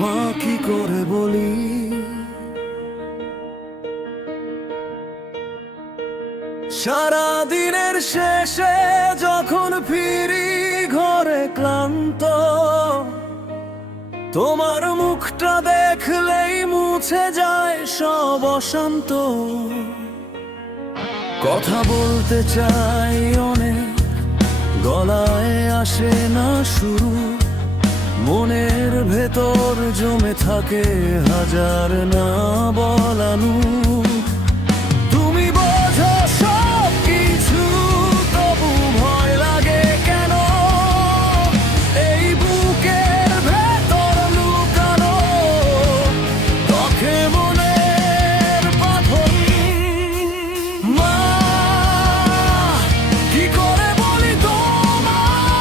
মা কি করে বলি, সারা দিনের শেষে যখন ফিরি ঘরে ক্লান্ত, তোমার মুখটা দেখলেই মুছে যায় সব অশান্ত। কথা বলতে চাই অনেক, গলায় আসে না শুরু, মনের ভেতর জমে থাকে হাজার না বলানু। তুমি বোঝো সব কিছু, তবু ভয় লাগে কেন, এই বুকের ভেতর লুকানো চোখে মনের পাথর। মা কি করে বলি তোমায়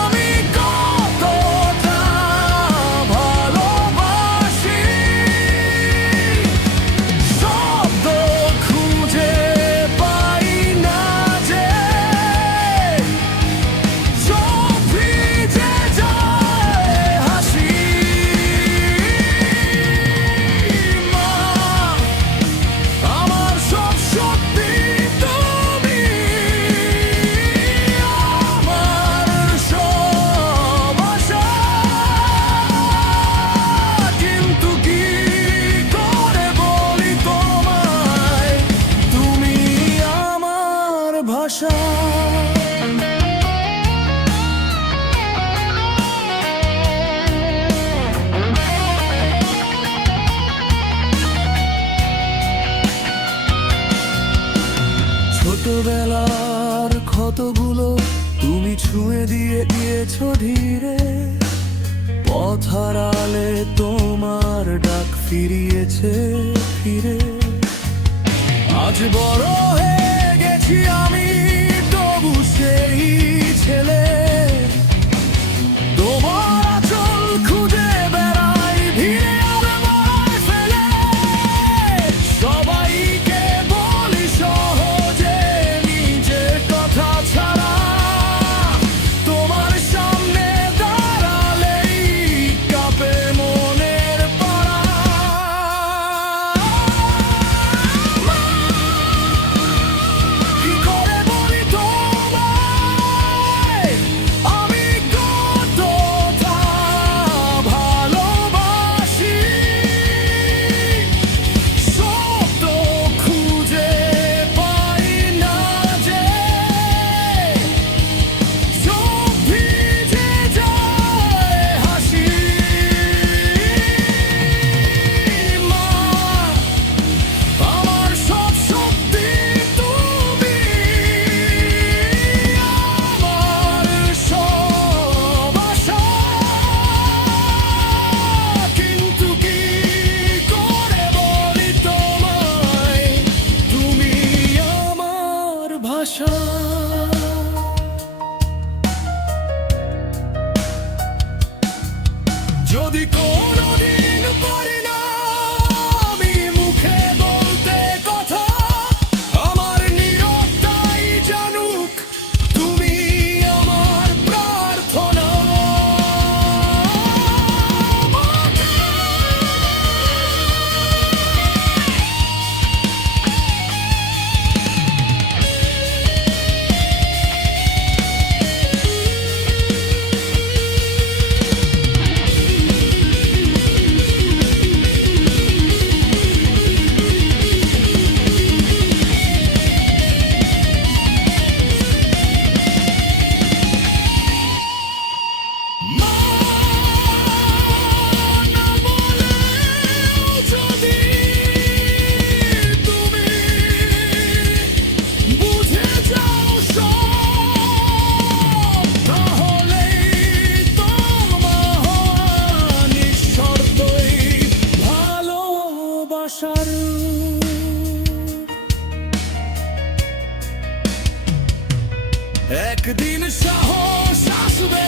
আমি কতটা ভালোবাসি, শব্দ খুঁজে পাই না যে, চোখ ভিজে যায় হাসি। মা আমার সব সত্যি তুমি, আমার সব আশা, কিন্তু কি করে বলি তোমায় তুমি আমার ভাষা। ছোটবেলার ক্ষতগুলো তুমি ছুঁয়ে দিয়ে গিয়েছো ধীরে, পথ হারালে তোমার ডাক ফিরিয়েছে ফিরে। আজ বড় হয়ে গেছি আমি, তবু সেই ছেলে, তোমার আঁচল খুঁজে বেড়াই ভিড়ে আমায় ফেলে। সবাইকে বলি সহজে নিজের কথা ছাড়া, তোমার সামনে দাঁড়ালেই কাঁপে মনের পাড়া। কি করে বলি তোমায় আমি কতটা ভালোবাসি, শব্দ খুঁজে পাই না যে, চোখ ভিজে যায় হাসি। মা আমার সব সত্যি তুমি, আমার সব আশা, কিন্তু কি করে বলি তোমায় তুমি আমার ভাষা। যদি কোনোদিন পারি না আমি মুখে বলতে কথা, আমার নীরবতাই জানুক তুমি আমার প্রার্থনা। মা না বলেও যদি তুমি বুঝে যাও সব, তাহলেই তোমার নিঃশর্তই ভালোবাসার। একদিন সাহস আসবে।